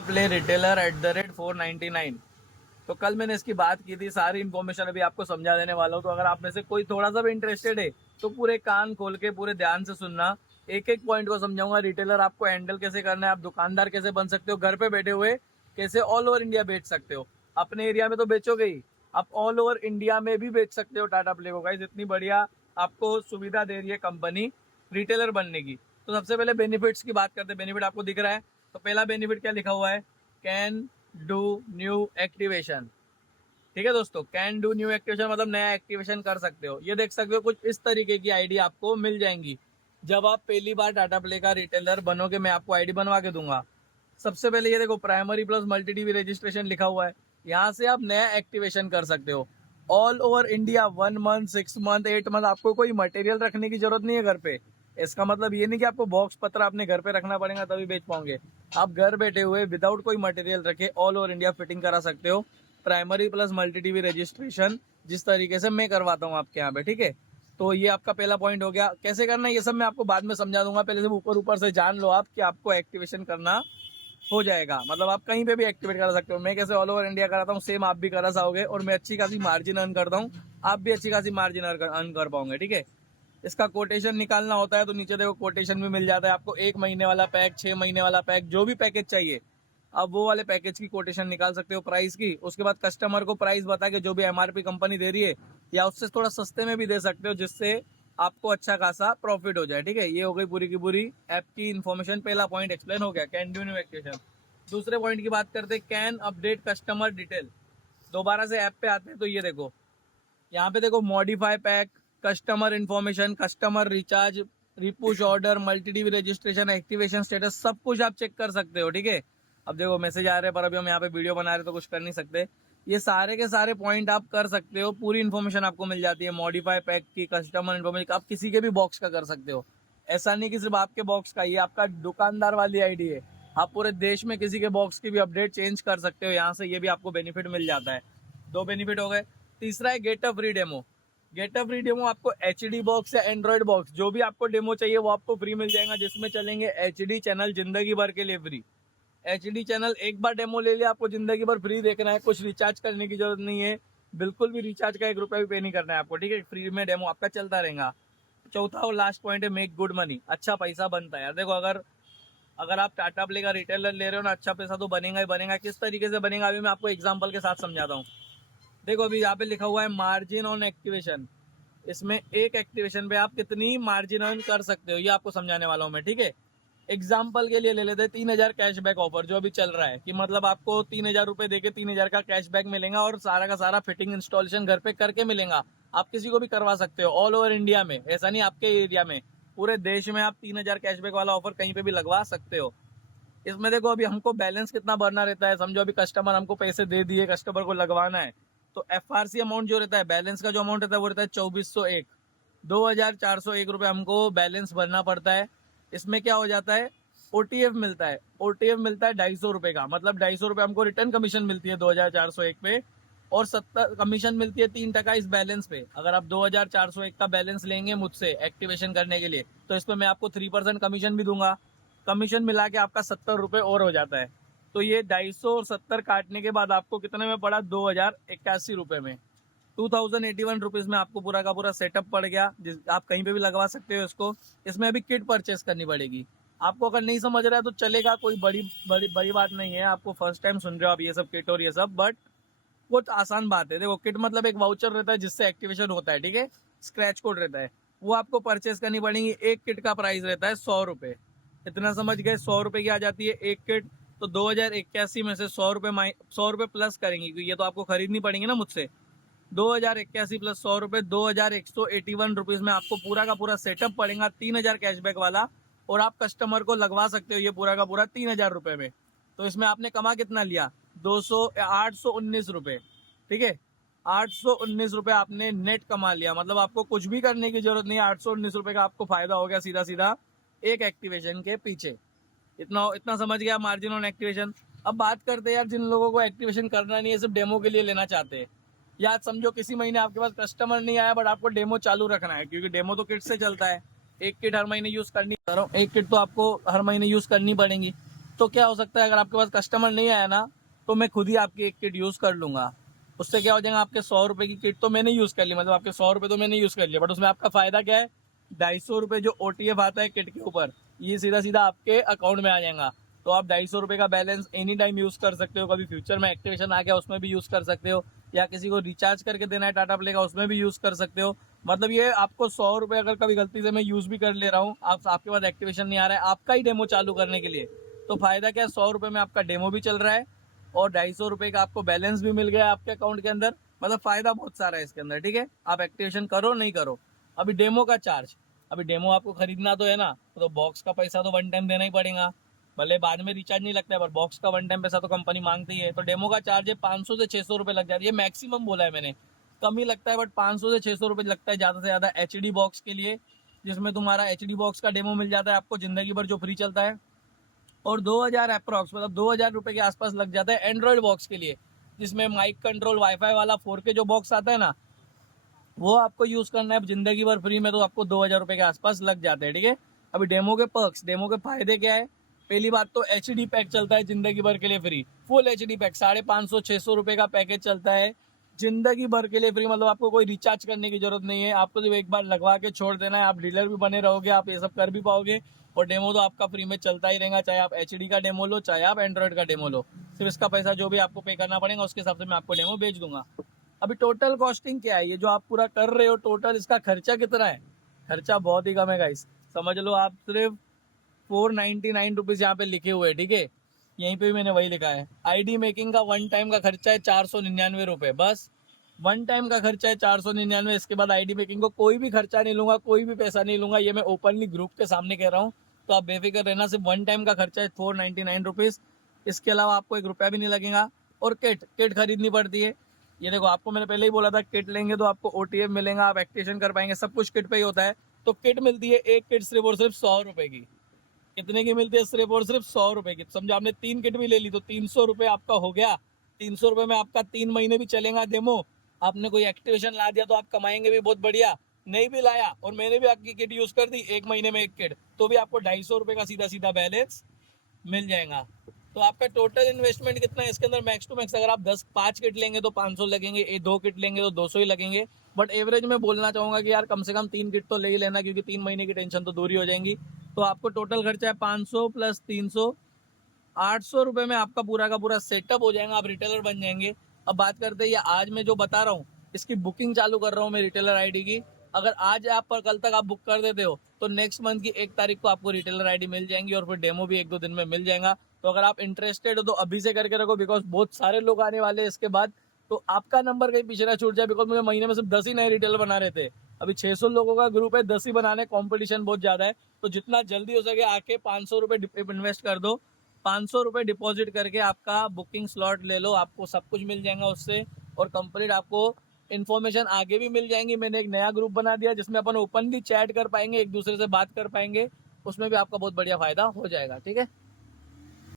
Play retailer @499। तो कल मैंने इसकी बात की थी, सारी इन्फॉर्मेशन अभी आपको समझा देने वाला हूँ। तो अगर आप में से कोई थोड़ा सा भी इंटरेस्टेड है तो पूरे कान खोल के पूरे ध्यान से सुनना, एक एक पॉइंट को समझाऊंगा। रिटेलर आपको हैंडल कैसे करना है, आप दुकानदार कैसे बन सकते हो, घर पे बैठे हुए कैसे ऑल ओवर इंडिया बेच सकते हो। अपने एरिया में तो बेचोगे ही, आप ऑल ओवर इंडिया में भी बेच सकते हो टाटा प्ले को। गाइस इतनी बढ़िया आपको सुविधा दे रही है कंपनी रिटेलर बनने की। तो सबसे पहले बेनिफिट्स की बात करते हैं। बेनिफिट आपको दिख रहा है, तो पहला बेनिफिट क्या लिखा हुआ है, कैन डू न्यू एक्टिवेशन। ठीक है दोस्तों, कैन डू न्यू एक्टिवेशन मतलब नया एक्टिवेशन कर सकते हो। ये देख सकते हो कुछ इस तरीके की आईडी आपको मिल जाएंगी जब आप पहली बार टाटा प्ले का रिटेलर बनोगे। मैं आपको आईडी बनवा के दूंगा। सबसे पहले ये देखो, primary plus multi TV registration लिखा हुआ है। यहाँ से आप नया एक्टिवेशन कर सकते हो all over India. 1 month, 6 month, 8 month, आपको कोई मटेरियल रखने की जरूरत नहीं है घर पे। इसका मतलब ये नहीं कि आपको बॉक्स पत्र अपने घर पे रखना पड़ेगा तभी बेच पाओगे। आप घर बैठे हुए विदाउट कोई मटेरियल रखे ऑल ओवर इंडिया फिटिंग करा सकते हो। Primary plus multi TV registration जिस तरीके से मैं करवाता हूँ आपके यहाँ पे, ठीक है। तो ये आपका पहला पॉइंट हो गया। कैसे करना है ये सब मैं आपको बाद में समझा दूंगा, पहले से ऊपर ऊपर से जान लो आप कि आपको एक्टिवेशन करना हो जाएगा। मतलब आप कहीं पे भी एक्टिवेट करा सकते हो। मैं कैसे ऑल ओवर इंडिया कराता हूँ सेम आप भी करा पाओगे, और मैं अच्छी खासी मार्जिन अर्न करता हूँ, आप भी अच्छी खासी मार्जिन अर्न कर पाओगे, ठीक है। इसका कोटेशन निकालना होता है तो नीचे देखो कोटेशन भी मिल जाता है आपको। 1 महीने वाला पैक, 6 महीने वाला पैक, जो भी पैकेज चाहिए आप वो वाले पैकेज की कोटेशन निकाल सकते हो प्राइस की। उसके बाद कस्टमर को प्राइस बता के जो भी एमआरपी कंपनी दे रही है या उससे थोड़ा सस्ते में भी दे सकते हो, जिससे आपको अच्छा खासा प्रॉफिट हो जाए, ठीक है। ये हो गई पूरी की पूरी ऐप की इन्फॉर्मेशन। पहला पॉइंट एक्सप्लेन हो गया, कैन डू न्यू एक्टिवेशन। दूसरे पॉइंट की बात करते हैं, कैन अपडेट कस्टमर डिटेल। दोबारा से ऐप पे आते हैं तो ये देखो, यहाँ पे देखो modify pack, customer information, customer recharge, repush order, multi TV registration, activation status, सब कुछ आप चेक कर सकते हो, ठीक है। अब देखो मैसेज आ रहे हैं पर अभी हम यहाँ पे वीडियो बना रहे हैं तो कुछ कर नहीं सकते। ये सारे के सारे पॉइंट आप कर सकते हो, पूरी इन्फॉर्मेशन आपको मिल जाती है। मॉडिफाई पैक की, कस्टमर इन्फॉर्मेशन, आप किसी के भी बॉक्स का कर सकते हो। ऐसा नहीं कि सिर्फ आपके बॉक्स का, ये आपका दुकानदार वाली आईडी है। आप पूरे देश में किसी के बॉक्स की भी अपडेट चेंज कर सकते हो यहाँ से, ये भी आपको बेनिफिट मिल जाता है। 2 बेनिफिट हो गए। तीसरा है get a free demo. Get a free demo आपको एचडी बॉक्स या एंड्रॉइड बॉक्स जो भी आपको डेमो चाहिए वो आपको फ्री मिल जाएगा, जिसमें चलेंगे एचडी चैनल जिंदगी भर के लिए फ्री। एचडी चैनल एक बार डेमो ले लिया, आपको जिंदगी भर फ्री देखना है, कुछ रिचार्ज करने की जरूरत नहीं है। बिल्कुल भी रिचार्ज का 1 रुपया भी पे नहीं करना है आपको, ठीक है। फ्री में डेमो आपका चलता रहेगा। चौथा और लास्ट पॉइंट है मेक गुड मनी। अच्छा पैसा बनता है यार। देखो अगर अगर आप टाटा प्ले का रिटेलर ले रहे हो ना, अच्छा पैसा तो बनेगा ही बनेगा। किस तरीके से बनेगा अभी मैं आपको एग्जाम्पल के साथ समझाता हूँ। देखो अभी यहाँ पे लिखा हुआ है मार्जिन ऑन एक्टिवेशन। इसमें एक एक्टिवेशन पे आप कितनी मार्जिन अर्न कर सकते हो ये आपको समझाने वाला हूँ मैं, ठीक है। एग्जाम्पल के लिए ले लेते हैं 3,000 कैशबैक ऑफर जो अभी चल रहा है, कि मतलब आपको 3,000 रुपए देके 3,000 का कैशबैक मिलेगा और सारा का सारा फिटिंग इंस्टॉलेशन घर पे करके मिलेगा। आप किसी को भी करवा सकते हो ऑल ओवर इंडिया में, ऐसा नहीं आपके एरिया में, पूरे देश में आप 3,000 कैशबैक वाला ऑफर कहीं पे भी लगवा सकते हो। इसमें देखो अभी हमको बैलेंस कितना भरना रहता है। समझो अभी कस्टमर हमको पैसे दे दिए, कस्टमर को लगवाना है, तो एफआरसी अमाउंट जो रहता है, बैलेंस का जो अमाउंट रहता है वो रहता है 2401। 2,401 रुपये हमको बैलेंस भरना पड़ता है। इसमें क्या हो जाता है, ओटीएफ मिलता है। ओटीएफ मिलता है 250 रुपये का, मतलब 250 रुपये हमको रिटर्न कमीशन मिलती है 2,401 पे, और 70 कमीशन मिलती है 3% इस बैलेंस पे। अगर आप 2,401 का बैलेंस लेंगे मुझसे एक्टिवेशन करने के लिए तो इसमें मैं आपको 3% कमीशन भी दूंगा। कमीशन मिला के आपका 70 रुपये और हो जाता है। तो ये 250 और 70 काटने के बाद आपको कितने में पड़ा, 2,081 रुपये में। 2,081 रुपीज में आपको पूरा का पूरा सेटअप पड़ गया, जिस आप कहीं पे भी लगवा सकते हो इसको। इसमें अभी किट परचेस करनी पड़ेगी आपको। अगर नहीं समझ रहा है तो चलेगा, कोई बड़ी बड़ी बड़ी बात नहीं है। आपको फर्स्ट टाइम सुन रहे हो आप ये सब किट और ये सब, बट बहुत आसान बात है। देखो किट मतलब एक वाउचर रहता है जिससे एक्टिवेशन होता है, ठीक है। स्क्रैच कोड रहता है, वो आपको परचेस करनी पड़ेगी। एक किट का प्राइस रहता है 100 रुपये। इतना समझ गए, 100 रुपये की आ जाती है एक किट। तो 2,081 में से 100 रुपये 100 रुपये प्लस करेंगे, क्योंकि ये तो आपको खरीदनी पड़ेंगी ना मुझसे। 2,081 प्लस 100 रुपये, 2,181 रुपीज में आपको पूरा का पूरा सेटअप पड़ेगा 3,000 कैशबैक वाला, और आप कस्टमर को लगवा सकते हो ये पूरा का पूरा 3,000 रुपये में। तो इसमें आपने कमा कितना लिया, 819 रुपये, ठीक है। 819 रुपये आपने नेट कमा लिया, मतलब आपको कुछ भी करने की जरूरत नहीं है। 819 रुपये का आपको फायदा हो गया सीधा सीधा एक एक्टिवेशन के पीछे। इतना इतना समझ गया मार्जिन ऑन एक्टिवेशन। अब बात करते हैं यार जिन लोगों को एक्टिवेशन करना नहीं है, सिर्फ डेमो के लिए लेना चाहते हैं। या समझो किसी महीने आपके पास कस्टमर नहीं आया बट आपको डेमो चालू रखना है, क्योंकि डेमो तो किट से चलता है। एक किट हर महीने यूज करनी, एक किट तो आपको हर महीने यूज करनी पड़ेगी। तो क्या हो सकता है, अगर आपके पास कस्टमर नहीं आया ना, तो मैं खुद ही आपकी एक किट यूज कर लूंगा। उससे क्या हो जाएगा, आपके 100 रुपए की किट तो मैंने यूज कर ली, मतलब आपके 100 रुपए तो मैंने यूज कर लिया, बट उसमें आपका फायदा क्या है, 250 रुपए जो OTF आता है किट के ऊपर, ये सीधा सीधा आपके अकाउंट में आ जाएगा। तो आप 250 रुपए का बैलेंस एनी टाइम यूज कर सकते हो, कभी फ्यूचर में एक्टिवेशन आ गया उसमें भी यूज कर सकते हो, या किसी को रिचार्ज करके देना है टाटा प्ले का, उसमें भी यूज कर सकते हो। मतलब ये आपको 100 रुपए अगर कभी गलती से मैं यूज भी कर ले रहा हूँ, आपके पास एक्टिवेशन नहीं आ रहा है, आपका ही डेमो चालू करने के लिए, तो फायदा क्या है, 100 रुपए में आपका डेमो भी चल रहा है और 250 रुपए का आपको बैलेंस भी मिल गया आपके अकाउंट के अंदर। मतलब फायदा बहुत सारा है इसके अंदर, ठीक है। आप एक्टिवेशन करो नहीं करो। अभी डेमो का चार्ज, अभी डेमो आपको खरीदना तो है ना, तो बॉक्स का पैसा तो वन टाइम देना ही पड़ेगा, भले बाद में रिचार्ज नहीं लगता है, पर बॉक्स का वन टाइम पैसा तो कंपनी मांगती है। तो डेमो का चार्ज है 500 से 600 रुपए लग जाती है, मैक्सिमम बोला है मैंने, कम ही लगता है, बट 500 से 600 रुपए लगता है ज़्यादा से ज़्यादा HD बॉक्स के लिए, जिसमें तुम्हारा HD बॉक्स का डेमो मिल जाता है आपको जिंदगी भर जो फ्री चलता है। और 2000 अप्रॉक्स, मतलब 2000 रुपए के आसपास लग जाता है एंड्रॉयड बॉक्स के लिए, जिसमें माइक कंट्रोल वाईफाई वाला 4K जो बॉक्स आता है ना, वो आपको यूज करना है जिंदगी भर फ्री में, तो आपको 2000 रुपए के आसपास लग जाते हैं, ठीक है। अभी डेमो के पर्क्स, डेमो के फायदे क्या है, पहली बात तो HD पैक चलता है जिंदगी भर के लिए फ्री, फुल HD पैक 550-600 रुपए का पैकेज चलता है जिंदगी भर के लिए फ्री। मतलब आपको कोई रिचार्ज करने की जरूरत नहीं है, आपको सिर्फ एक बार लगवा के छोड़ देना है, आप डीलर भी बने रहोगे, आप ये सब कर भी पाओगे, और डेमो तो आपका फ्री में चलता ही रहेगा, चाहे आप HD का डेमो लो चाहे आप एंड्रॉइड का डेमो लो। सिर्फ इसका पैसा जो भी आपको पे करना पड़ेगा उसके हिसाब से मैं आपको डेमो भेज दूंगा। अभी टोटल कॉस्टिंग क्या है, ये जो आप पूरा कर रहे हो टोटल, इसका खर्चा कितना है, खर्चा बहुत ही कम है गाइस, समझ लो आप सिर्फ 499 रुपीज यहाँ पे लिखे हुए हैं, ठीक है, यहीं पे भी मैंने वही लिखा है। ID मेकिंग का वन टाइम का खर्चा है 499 रुपए, बस वन टाइम का खर्चा है 499। इसके बाद ID मेकिंग को कोई भी खर्चा नहीं लूंगा, कोई भी पैसा नहीं लूंगा, ये मैं ओपनली ग्रुप के सामने कह रहा हूँ, तो आप बेफिक्र रहना, सिर्फ वन टाइम का खर्चा है 499 रुपीज, इसके अलावा आपको 1 रुपया भी नहीं लगेगा। और किट किट खरीदनी पड़ती है, ये देखो आपको मैंने पहले ही बोला था, किट लेंगे तो आपको OTF मिलेगा, आप एक्टिवेशन कर पाएंगे, सब कुछ किट पे ही होता है। तो किट मिलती है, एक किट सिर्फ और सिर्फ 100 रुपए की। कितने की मिलती है, सिर्फ और सिर्फ 100 रुपए की। समझो आपने 3 किट भी ले ली तो 300 रुपए आपका हो गया, 300 रुपए में आपका 3 महीने भी चलेगा डेमो। आपने कोई एक्टिवेशन ला दिया तो आप कमाएंगे भी बहुत बढ़िया, नहीं भी लाया और मैंने भी आपकी किट यूज कर दी 1 महीने में 1 किट, तो भी आपको 250 रुपए का सीधा सीधा बैलेंस मिल जाएगा। तो आपका टोटल इन्वेस्टमेंट कितना है इसके अंदर, मैक्स टू मैक्स अगर आप 5 किट लेंगे तो 500 लगेंगे, 2 किट लेंगे तो 200 ही लगेंगे, बट एवरेज में बोलना चाहूंगा कि यार कम से कम 3 किट तो ले ही लेना, क्योंकि 3 महीने की टेंशन तो दूर ही हो जाएंगी। तो आपको टोटल खर्चा है 500 प्लस 300, 800 रुपए में आपका पूरा का पूरा सेटअप हो जाएगा, आप रिटेलर बन जाएंगे। अब बात करते हैं ये आज मैं जो बता रहा हूँ, इसकी बुकिंग चालू कर रहा हूँ मैं रिटेलर ID की। अगर आज आप पर कल तक आप बुक कर देते हो तो नेक्स्ट मंथ की 1 तारीख को आपको रिटेलर ID मिल जाएंगी, और फिर डेमो भी 1-2 दिन में मिल जाएगा। तो अगर आप इंटरेस्टेड हो तो अभी से करके रखो, बिकॉज बहुत सारे लोग आने वाले हैं इसके बाद, तो आपका नंबर कहीं पीछे ना छूट जाए, बिकॉज मुझे महीने में सिर्फ 10 ही नए रिटेलर बना रहे थे। अभी 600 लोगों का ग्रुप है, 10 ही बनाने, कॉम्पिटिशन बहुत ज्यादा है। तो जितना जल्दी हो सके आके 500 रुपए इन्वेस्ट कर दो, 500 रुपए डिपॉजिट करके आपका बुकिंग स्लॉट ले लो, आपको सब कुछ मिल जाएगा उससे, और कंप्लीट आपको इन्फॉर्मेशन आगे भी मिल जाएंगी। मैंने एक नया ग्रुप बना दिया जिसमें अपन ओपनली चैट कर पाएंगे, एक दूसरे से बात कर पाएंगे, उसमें भी आपका बहुत बढ़िया फायदा हो जाएगा, ठीक है।